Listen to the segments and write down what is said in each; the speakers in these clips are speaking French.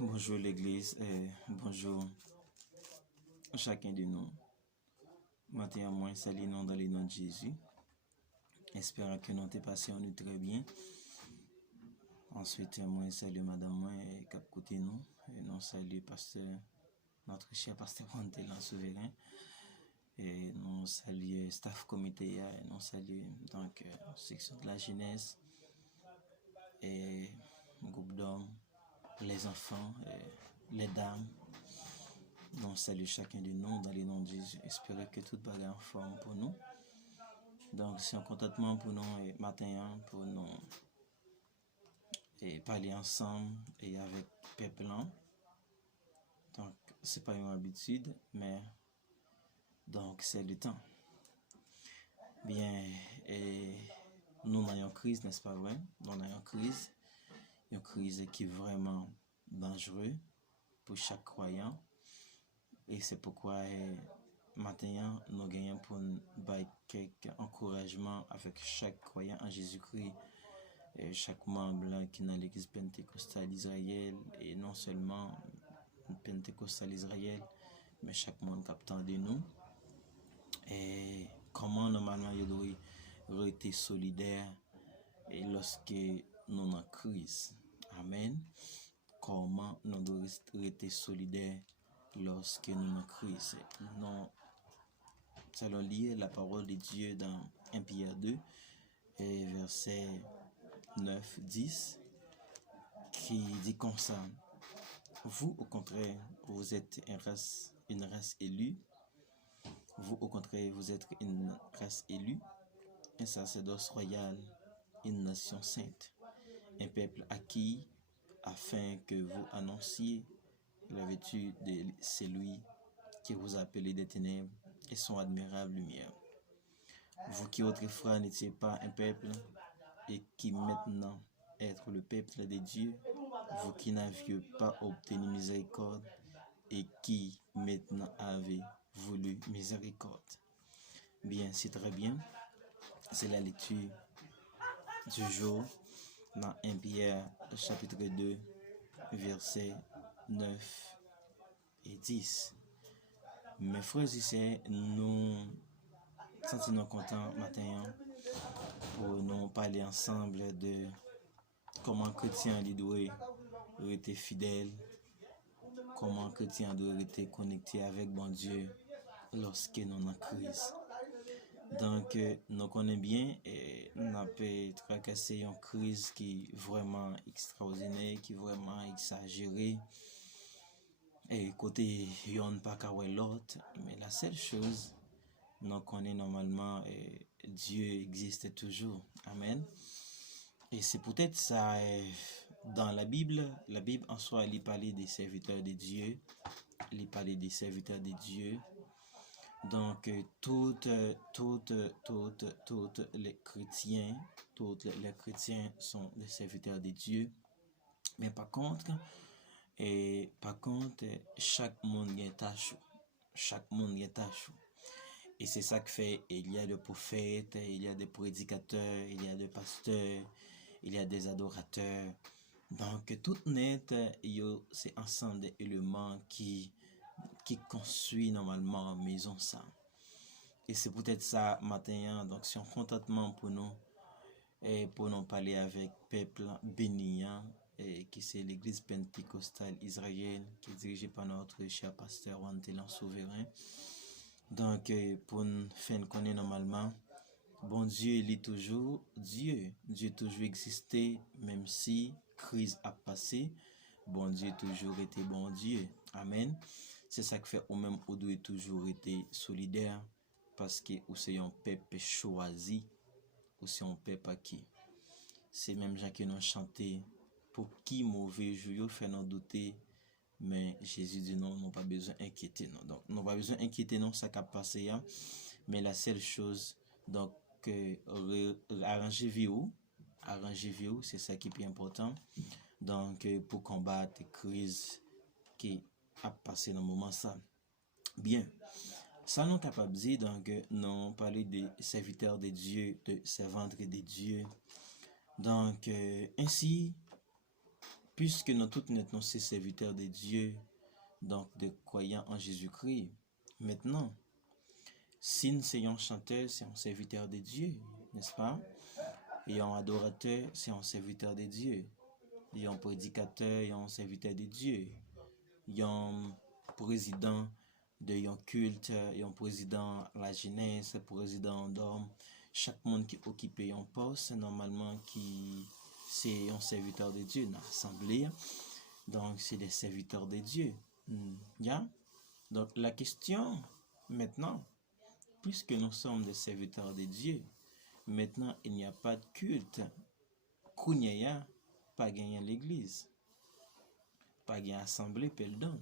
Bonjour l'Église et bonjour chacun de nous. Matin à moi, salut dans le nom de Jésus. Espérons que nous t'es passé en nous très bien. Ensuite, moi, salut Madame moi et cap côté nous. Et nous salut pasteur, notre cher pasteur Antelan Souverain. Et nous saluons staff comité et nous saluons donc section de la jeunesse et groupe d'hommes, les enfants, les dames. Nous saluons chacun de nous dans le nom de Jésus. Espérons que tout va en forme pour nous. Donc, c'est un contentement pour nous matin pour nous parler ensemble et avec peuple. Donc, c'est pas une habitude, mais donc c'est le temps. Bien, et nous avons une crise, n'est-ce pas vrai? Nous avons une crise qui est vraiment dangereuse pour chaque croyant. Et c'est pourquoi maintenant nous gagnons pour quelques encouragements avec chaque croyant en Jésus-Christ et chaque membre qui est dans l'église pentecostale d'Israël et non seulement pentecostale d'Israël mais chaque monde captant de nous et comment normalement il doit être solidaire et lorsque nous sommes en crise. Amen. Comment nous devons être solidaires lorsque nous sommes en crise. Nous allons lire la parole de Dieu dans 1 Pierre 2, et verset 9-10, qui dit comme ça: vous, au contraire, vous êtes une race élue. Vous, au contraire, vous êtes une race élue, un sacerdoce royal, une nation sainte, un peuple acquis, afin que vous annonciez la vertu de celui qui vous a appelé des ténèbres et son admirable lumière. Vous qui autrefois n'étiez pas un peuple et qui maintenant êtes le peuple de Dieu, vous qui n'aviez pas obtenu miséricorde et qui maintenant avez voulu miséricorde. Bien, c'est très bien. C'est la lecture du jour dans 1 Pierre chapitre 2, versets 9 et 10. Mes frères et sœurs, nous sentons contents matin pour nous parler ensemble de comment chrétien doit rester fidèle, comment chrétien doit rester connecté avec bon Dieu lorsque nous sommes en crise. Donc, nous connaissons bien et nous avons traversé une crise qui est vraiment extraordinaire, qui est vraiment exagérée. Et côté, yon pas qu'à l'autre, mais la seule chose, nous connaissons normalement, Dieu existe toujours. Amen. Et c'est peut-être ça, dans la Bible en soi, il parlait des serviteurs de Dieu, il parlait des serviteurs de Dieu. Donc, toutes les chrétiens sont des serviteurs de Dieu. Mais par contre, chaque monde est tâche. Chaque monde est tâche. Et c'est ça que fait, il y a des prophètes, il y a des prédicateurs, il y a des pasteurs, il y a des adorateurs. Donc, tout net, c'est ensemble des éléments qui construit normalement maison ça. Et c'est peut-être ça matin, donc c'est un contentement pour nous et pour nous parler avec peuple béni et qui c'est l'église pentecostale Israël qui est dirigée par notre cher pasteur Antelan Souverain. Donc pour nous faire connaître normalement, bon Dieu il est toujours Dieu toujours existé même si crise a passé, bon Dieu toujours été bon Dieu. Amen. C'est ça qui fait ou même on doit toujours être solidaire parce que ou c'est un peuple choisi ou c'est un peuple qui c'est même gens qui nous chanté pour qui mauvais jour fait nous douter, mais Jésus dit non, nous pas besoin inquiéter non. Donc nous pas besoin inquiéter non ça qui a passé mais la seule chose donc arranger vie c'est ça qui est plus important. Donc pour combattre crise qui a passé dans le moment ça. Bien, ça nous capable de dire donc nous parler des serviteurs de Dieu, de servantes de Dieu. Donc ainsi puisque nous tous nous sommes serviteurs de Dieu, donc de croyants en Jésus-Christ, maintenant, si nous sommes un chanteur, c'est un serviteur de Dieu, n'est-ce pas? Et un adorateur, c'est un serviteur de Dieu. Et un prédicateur, et un serviteur de Dieu. Et un président de un culte, et un président de la jeunesse, président d'homme. Chaque monde qui occupe un poste, normalement, qui c'est un serviteur de Dieu dans l'assemblée. Donc, c'est des serviteurs de Dieu. Yeah? Donc, la question, maintenant, puisque nous sommes des serviteurs de Dieu, maintenant, il n'y a pas de culte. Kounyaya, pas gagné l'église. Pas gagné assemblée, pardon.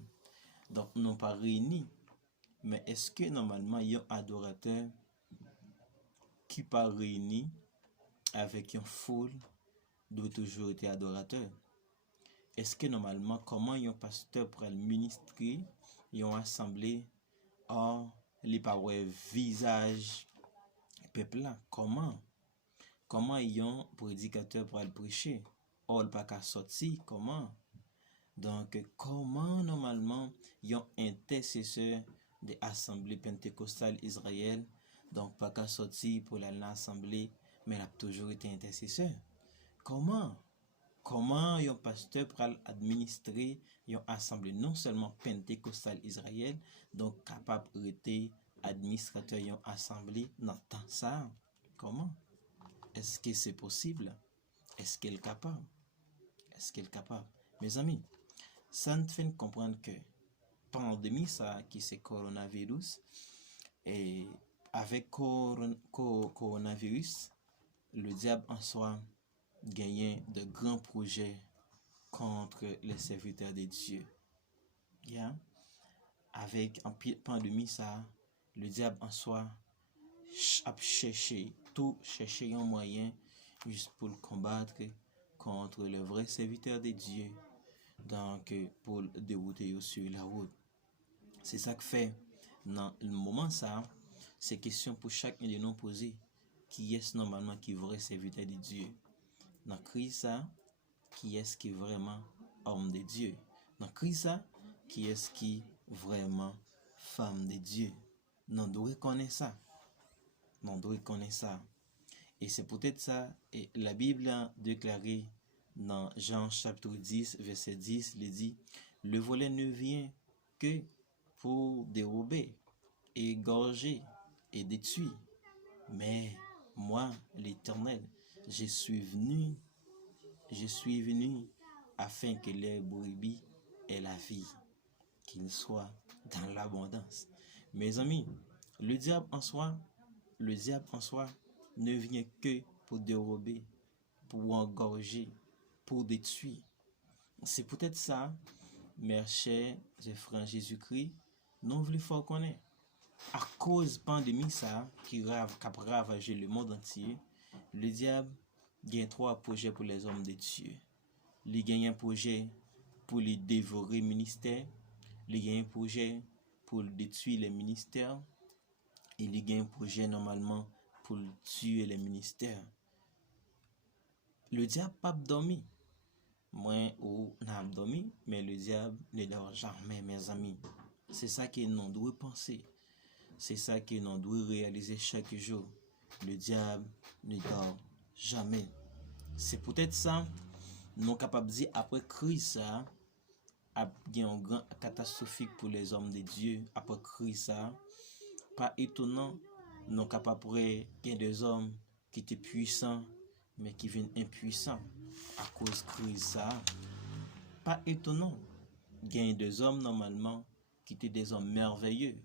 Donc, nous pas réunis. Mais est-ce que normalement, il y a un adorateur qui pas réuni avec une foule doit toujours être adorateur? Est-ce que normalement, comment un pasteur pourrait ministrer une assemblée or les paroles visage peuple là? Comment un prédicateur pourrait prêcher or le pas qu'à sortir? Comment? Donc, comment normalement un intercesseur de l'Assemblée pentecostale Israël, donc pas qu'à sortir pour l'Assemblée, mais il a toujours été intercesseur? Comment un pasteur pourra administrer une assemblée non seulement pentecostale Israël, donc capable d'être administrateur d'une assemblée dans temps ça? Comment? Est-ce que c'est possible? Est-ce qu'elle est capable? Est-ce qu'elle est capable? Mes amis, ça nous fait comprendre que pandémie ça qui c'est coronavirus, et avec coronavirus, le diable en soi gagne de grands projets contre les serviteurs de Dieu. Yeah? Avec en pandémie ça, le diable en soi a cherché un moyen juste pour le combattre contre le vrai serviteur de Dieu, donc pour le dérouter sur la route. C'est ça que fait dans le moment ça, c'est question pour chacun de nous poser qui est normalement qui est vrai serviteur de Dieu. Dans crise ça, qui est-ce qui est vraiment homme de Dieu? Dans crise ça, qui est-ce qui est vraiment femme de Dieu? Nous devons connaître ça. Nous devons connaître ça. Et c'est peut-être ça, et la Bible a déclaré dans Jean chapitre 10, verset 10, il dit, le volet ne vient que pour dérober, égorger et détruire. Mais moi, l'Éternel, je suis venu afin que les brebis aient la vie, qu'ils soient dans l'abondance. Mes amis, le diable en soi ne vient que pour dérober, pour engorger, pour détruire. C'est peut-être ça, mes chers frères Jésus-Christ, nous voulons faire connaître. À cause de la pandémie ça, qui a ravagé le monde entier, le diable a 3 projets pour les hommes de Dieu. Il gagne un projet pour les dévorer ministère, il gagne un projet pour détruire les ministères, et il gagne un projet normalement pour tuer les ministères. Le diable n'a pas dormi. Moi ou n'a pas dormi, mais le diable ne dort jamais, mes amis. C'est ça que nous devons penser. C'est ça que nous devons réaliser chaque jour. Le diable ne dort jamais. C'est peut-être ça, nous sommes capables de dire après crise ça, a bien un grand catastrophique pour les hommes de Dieu. Après crise ça, pas étonnant, nous sommes capables de gagner des hommes qui étaient puissants, mais qui viennent impuissants à cause de crise ça. Pas étonnant, gagner des hommes normalement qui étaient des hommes merveilleux,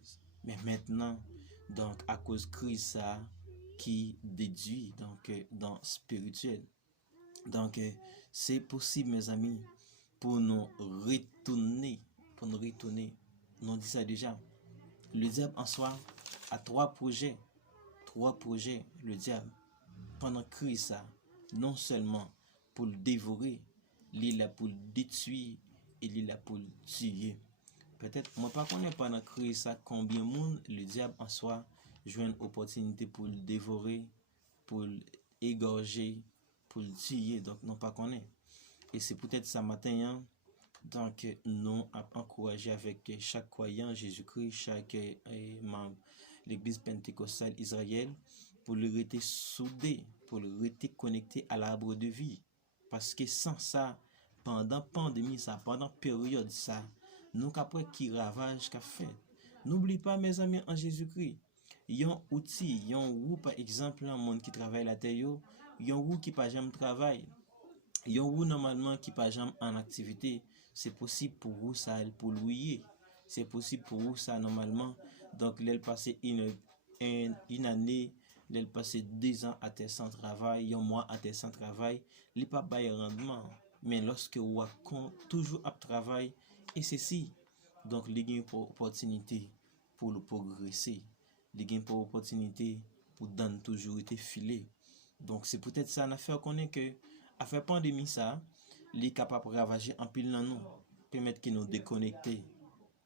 mais maintenant, donc à cause de crise ça, qui déduit donc dans spirituel. Donc c'est possible, mes amis, pour nous retourner, nous dit ça déjà. Le diable en soi a 3 projets, le diable, pendant crise ça, non seulement pour le dévorer, il est là pour le détruire, et il est là pour le tuer. Peut-être, moi pas connais pendant crise ça, combien de monde le diable en soi joue une opportunité pour le dévorer, pour l'égorger, pour le tuer, donc non pas connaît. Et c'est peut-être ça matin, hein, donc nous encourager avec chaque croyant Jésus-Christ, chaque membre l'église pentecôtale Israël, pour le rester soudé, pour le rester connecté à l'arbre de vie. Parce que sans ça, pendant la pandémie, ça, pendant la période, ça, nous qu'après qui ravage qu'a fait. N'oublie pas, mes amis, en Jésus-Christ, il y a un outil, il y a un roux, par exemple, un monde qui travaille la terre, il y a un roux qui pas jamais travail, il y a un roux normalement qui pas jamais en activité. C'est possible pour vous ça, pour louer. C'est possible pour vous ça, normalement. Donc, il passé une année, il passé 2 ans à terre sans travail, un mois à terre sans travail, il pas bail rendement. Mais lorsque vous avez toujours à travail, et ceci, donc, il y a une opportunité pour le progresser. Il y a une opportunité pour donner toujours été filé. Donc, c'est peut-être ça une affaire qu'on est que, affaire pandémie, ça, il est capable de ravager en pile dans nous, permettre que nous déconnecter,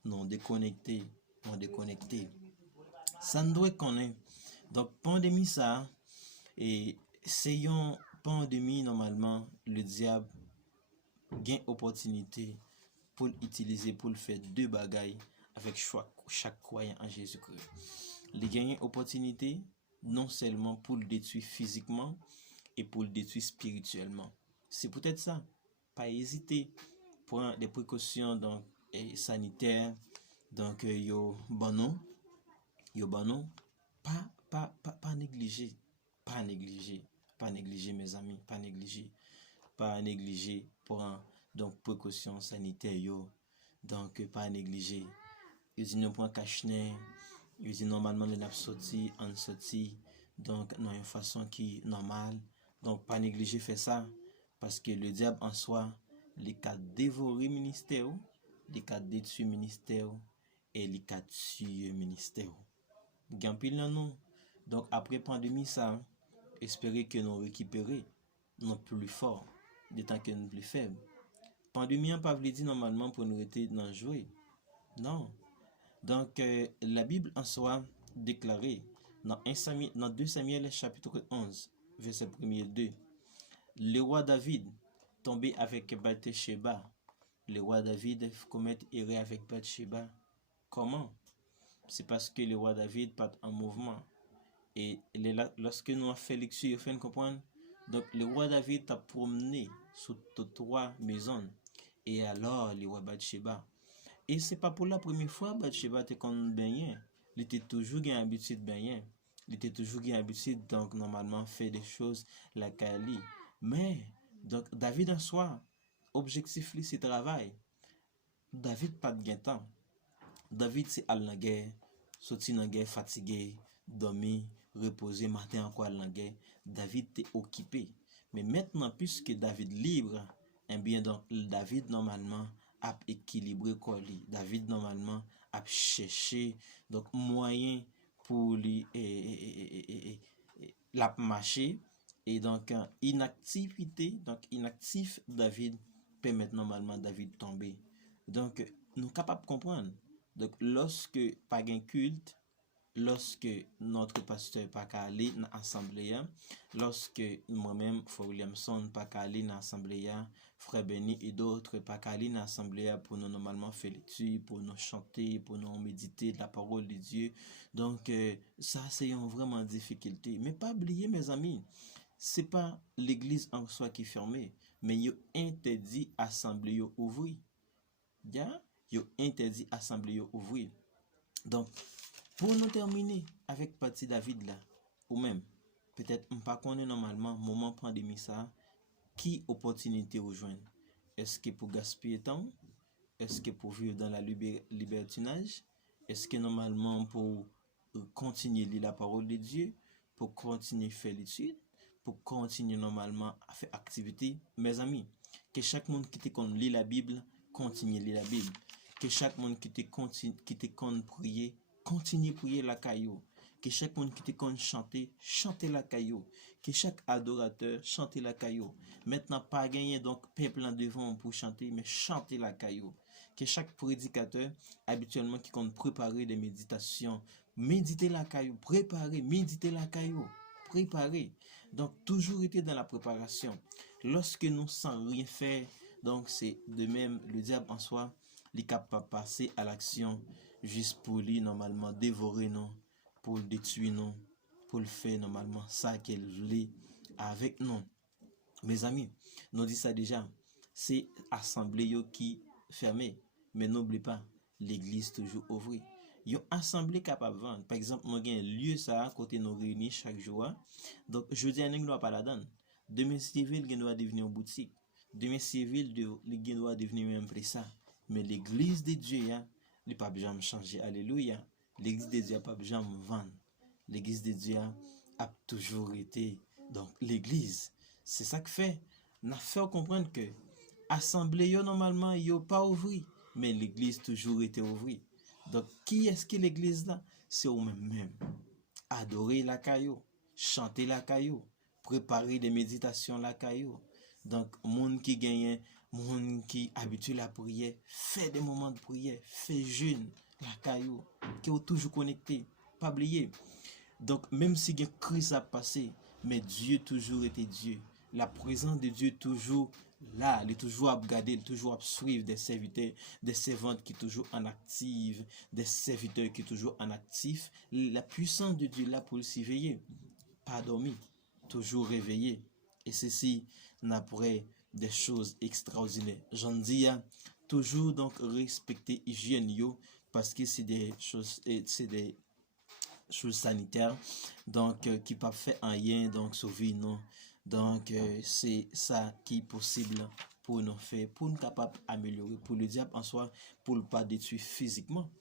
non déconnecter, non déconnecter. Ça ne doit connaître. Donc, pandémie, ça, et c'est une pandémie, normalement, le diable gain opportunité pour l'utiliser pour le faire deux bagailles avec chaque croyant en Jésus-Christ. Il gagne opportunité non seulement pour le détruire physiquement et pour le détruire spirituellement. C'est peut-être ça. Pas hésiter, prendre des précautions donc sanitaires, donc yo banon, pas négliger, pas négliger mes amis, pas négliger prendre donc précautions sanitaires yo, donc pas négliger. Ils disent nous prend cache-nez, ils disent normalement les sorti en sorti, donc non une façon qui normale, donc pas négliger faire ça parce que le diable en soi, les cas dévorer ministère, les cas détruire ministère et les cas tuer ministère. Gampil nan nous. Donc après pandémie ça, espérer que nous récupérer nous plus fort, de temps que nous plus faible. Pandémie n'a pas voulu dire normalement pour nous être dans jouer. Non. Donc la Bible en soi déclaré dans 2 Samuel chapitre 11 verset 1er 2. Le roi David tombé avec Bathsheba. Le roi David commet erreur avec Bathsheba. Comment? C'est parce que le roi David pas en mouvement. Et lorsque nous avons fait lecture, il faut comprendre. Donc le roi David a promené sous 3 maisons. Et alors le roi Bathsheba. Et c'est pas pour la première fois Bathsheba était comme baigner. Il était toujours gain habitude baigner. Il était toujours gain habitude donc normalement faire des choses la Kali. Mais donc David en soi, objectif c'est travail. David pas de gain temps. David c'est à la guerre, sorti dans la guerre fatigué, dormir, reposer matin encore à la guerre. David était occupé. Mais maintenant puisque David libre, eh bien donc David normalement a équilibré quoi lui. David normalement a cherché donc moyen pour lui la marcher et donc inactivité donc inactif David permet normalement David tomber. Donc nous capables de comprendre. Donc lorsque pas un culte, lorsque notre pasteur pas aller dans l'assemblée, lorsque moi-même Frère Williamson pas aller dans l'assemblée, Frère Benny et d'autres pas aller dans l'assemblée pour nous normalement faire l'étude, pour nous chanter, pour nous méditer de la parole de Dieu. Donc ça c'est une vraiment difficulté. Mais pas oublier mes amis, c'est pas l'église en soi qui est fermée, mais il interdit assemblée ouvrir. Ya, yo interdit assemblée ouvrir. Donc pour nous terminer avec partie David là, ou même, peut-être pas connaît normalement, moment pandémie ça, qui opportunité rejoindre? Est-ce que pour gaspiller temps? Est-ce que pour vivre dans la libertinage? Est-ce que normalement pour continuer lire la parole de Dieu? Pour continuer faire l'étude? Pour continuer normalement à faire activité? Mes amis, que chaque monde qui te lit la Bible, continue lire la Bible. Que chaque monde qui te prier, continue prier la caillou. Que chaque monde qui te compte chanter, chanter la caillou. Que chaque adorateur chante la caillou. Maintenant, pas gagner donc peuple en devant pour chanter, mais chanter la caillou. Que chaque prédicateur, habituellement, qui compte préparer des méditations, méditer la caillou, préparer, méditer la caillou, préparer. Donc, toujours été dans la préparation. lorsque nous sans rien faire, donc c'est de même, le diable en soi, il est capable de passer à l'action juste pour lui, normalement, dévorer nous, pour le détruire nous, pour le faire normalement, ça qu'elle voulait avec nous. Mes amis, nous dit ça déjà, c'est assemblée qui fermée, mais n'oublie pas, l'église toujours ouverte. Yon assemblée capable de vendre. Par exemple, nous avons un lieu ça, côté nous réunis chaque jour. Donc, je dis à nous, nous pas la donne. Demain, civil, il doit devenir une boutique. Demain, civil, il doit devenir même prix ça. Mais l'église de Dieu, il ne pas jamais changer. Alléluia. L'église de Dieu n'a pas jamais vendre. L'église de Dieu a toujours été. Donc, l'église, c'est ça que fait. N'a fait comprendre que assemblée, normalement, il pas ouvert. Mais l'église toujours été ouverte. Donc, qui est-ce que l'église là? C'est vous-même. Adorer la caillou, chanter la caillou, préparer des méditations la caillou. Donc, monde qui gagne, monde qui habitue la prière, fait des moments de prière, fait jeûne la caillou, qui est toujours connecté, pas oublier. Donc, même si il y a une crise à passer, mais Dieu toujours été Dieu. La présence de Dieu toujours là, il est toujours à regarder, il est toujours à suivre des serviteurs, des servantes qui sont toujours en active, des serviteurs qui sont toujours en actif. La puissance de Dieu là pour le surveiller, pas dormir, toujours réveillé. Et ceci n'après des choses extraordinaires. J'en dis, toujours donc respecter l'hygiène parce que c'est des choses sanitaires donc qui peuvent faire un lien donc sauver non. Donc, c'est ça qui est possible pour nous faire, pour nous capables d'améliorer, pour le diable en soi, pour ne pas détruire physiquement.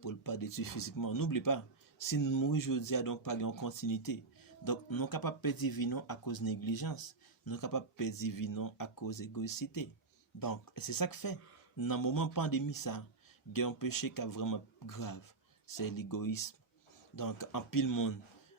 Pour ne pas détruire physiquement. N'oublie pas, si nous mourons aujourd'hui, donc pas en continuité. Donc, nous sommes capables de perdre vie à cause de négligence. Nous sommes capables de perdre vie à cause d'égoïcité. Donc, c'est ça que fait. Dans le moment de pandémie, ça, il y a un péché qui est vraiment grave. C'est l'égoïsme. Donc, en pile monde,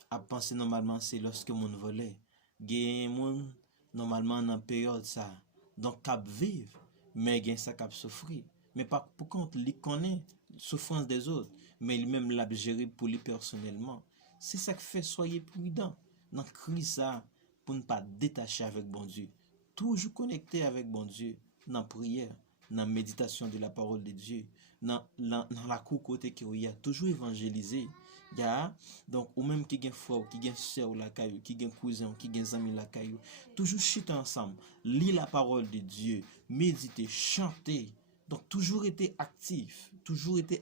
à penser normalement, c'est lorsque mon volait. Gen moun normalement dans période ça donc cap vivre mais gen ça cap souffrir mais pas pour contre li connaît souffrance des autres mais lui même l'a géré pour lui personnellement. C'est ça que fait soyez prudent dans crise ça pour ne pas détacher avec bon Dieu, toujours connecté avec bon Dieu dans prière, dans méditation de la parole de Dieu, dans la cour côté que il y a toujours évangéliser. Ya, donc ou même qui gen frère, qui gen sœur la caillou, qui gen cousin, qui gen ami la caillou, toujours chiter ensemble, lire la parole de Dieu, méditer, chanter. Donc toujours été actif, toujours été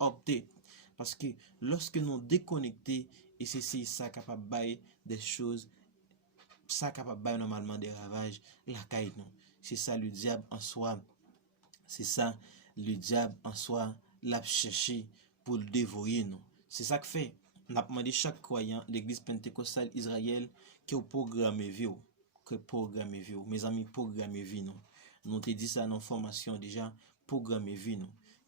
opté. Parce que lorsque nous déconnectés, et c'est ça capable de bailler des choses, ça capable de bailler normalement des ravages, la caille non. C'est ça le diable en soi. C'est ça le diable en soi l'a cherché pour le dévorer non. C'est ça que fait. On a demandé chaque croyant, l'église pentecostale Israël, qui a programmé vie. Mes amis, programmé vie. Nous te dit ça dans la formation déjà, programmé vie.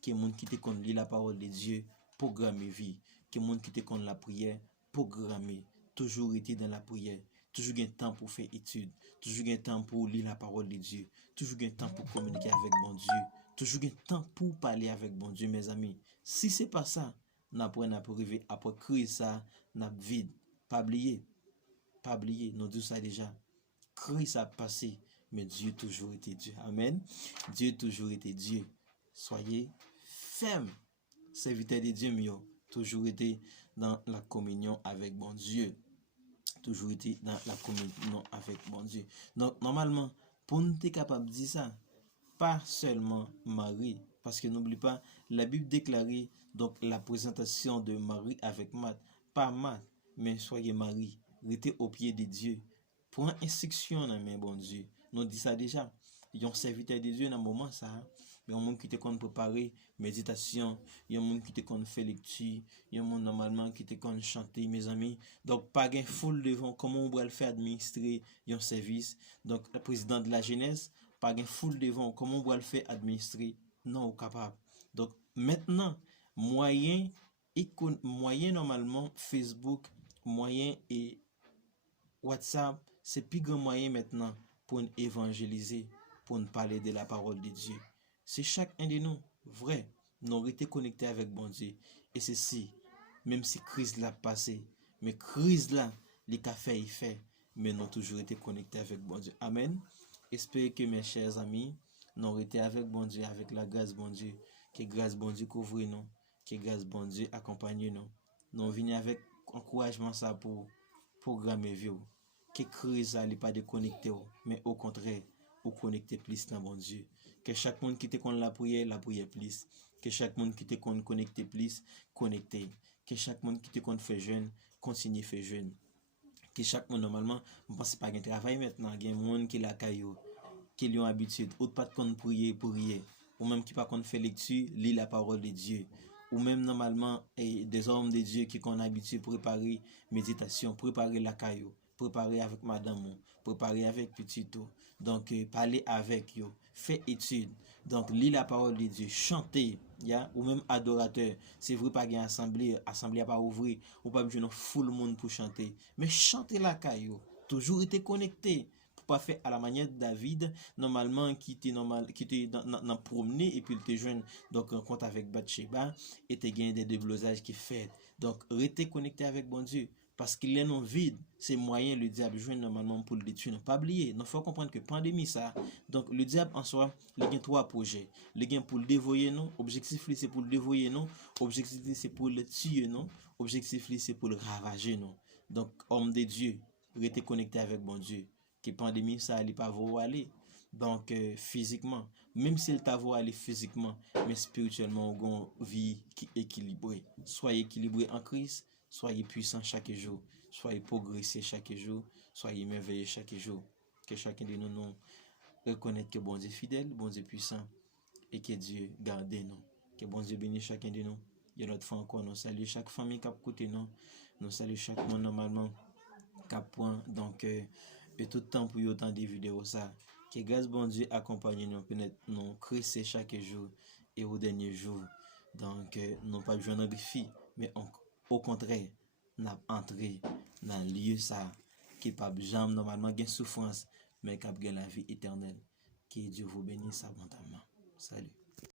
Qui est monde qui te connaît la parole de Dieu, programmé vie. Qui est monde qui te connaît la prière, programmé. Toujours été dans la prière. Toujours un temps pour faire étude. Toujours un temps pour lire la parole de Dieu. Toujours un temps pour communiquer avec bon Dieu. Toujours un temps pour parler avec bon Dieu, mes amis. Si c'est pas ça, n'a arriver après crise ça n'a vide pas oublier nous dit ça déjà crise a passé mais Dieu toujours été Dieu. Amen. Dieu toujours été Dieu. Soyez ferme serviteur de Dieu mieux, toujours été dans la communion avec bon Dieu, toujours été dans la communion avec bon Dieu. Donc normalement pour nous être capable de dire ça, pas seulement Marie, parce que n'oublie pas, la Bible déclarait donc la présentation de Marie avec Marthe, pas Marthe, mais soyez Marie, restez au pied de Dieu. Pour une instruction dans main bon Dieu. Nous dit ça déjà. Ils ont serviteur de Dieu dans le moment ça. Il y a un monde qui te compte préparer méditation, il y a un monde qui te compte faire lecture, il y a un monde normalement qui te compte chanter mes amis. Donc pas gain foule devant comment on va le faire administrer un service. Donc le président de la jeunesse pas gain foule devant comment on va le faire administrer non capable. Donc maintenant moyen normalement Facebook, moyen et WhatsApp, c'est plus grand moyen maintenant pour nous évangéliser, pour nous parler de la parole de Dieu. C'est chacun de nous, vrai, nous rester connectés avec bon Dieu. Et ceci, même si crise l'a passé, mais crise là, les cafés il fait, mais nous toujours été connectés avec bon Dieu. Amen. Espère que mes chers amis, nous avons été avec bon Dieu, avec la grâce bon Dieu. Que grâce bon Dieu couvre nous, que grâce bon Dieu accompagne nous. Nous venons avec encouragement ça pour programmer vie. Que crise ça n'est pas déconnecté, mais au contraire, ou connecter plus dans bon Dieu. Que chaque monde qui te connaît la prière plus. Que chaque monde qui te connaît connecter plus, connecter. Que chaque monde qui te connaît faire jeune, continue faire jeune. Que chaque monde normalement, je pense pas qu'il travail maintenant, il y a des gens qui la caillou, qui ont habitude, ou pas de prier, ou même qui pas qu'on fait lecture, lit la parole de Dieu. Ou même normalement, des hommes de Dieu qui ont habitude préparer méditation, préparer la caillou, préparer avec madame, préparer avec petit. Donc, parler avec eux, faire étude. Donc, lis la parole de Dieu, chanter, ou même adorateur. C'est vrai, pas une assemblée à pas ouvrir, ou pas besoin de full monde pour chanter. Mais chanter la caillou, toujours été connecté. Pas fait à la manière de David, normalement, qui était dans promener et puis il était jeune, donc rencontre avec Bathsheba, et te gagne des déblosages qui fait. Donc, rester connecté avec bon Dieu, parce qu'il est non vide, c'est moyen le diable joue normalement pour le détruire. Pas oublier, il faut comprendre que pandémie ça, donc le diable en soi, il y a trois projets. Il y a pour le dévoyer non, objectif c'est pour le dévoyer non, objectif c'est pour le tuer non, objectif c'est pour le ravager non. Donc, homme de Dieu, rester connecté avec bon Dieu. Que pandémie ça allait pas vous aller donc physiquement même s'il t'a vu aller physiquement mais spirituellement on vie qui équilibrée, soyez équilibré en Christ, soyez puissant chaque jour, soyez progressé chaque jour, soyez merveilleux chaque jour, que chacun de nous reconnaisse que bon Dieu fidèle, bon Dieu puissant et que Dieu garde nous, que bon Dieu bénisse chacun de nous. Il y a notre fois encore nous saluons chaque famille qui a côté nous saluons chaque monde normalement cap point donc et tout le temps pour autant des vidéos ça que grâce bon Dieu accompagne nous peut-être nous crescer chaque jour et au dernier jour donc non pas besoin de défi mais au contraire n'a entré dans lieu ça qui pas jamais normalement gain souffrance mais qui a la vie éternelle. Que Dieu vous bénisse abondamment. Salut.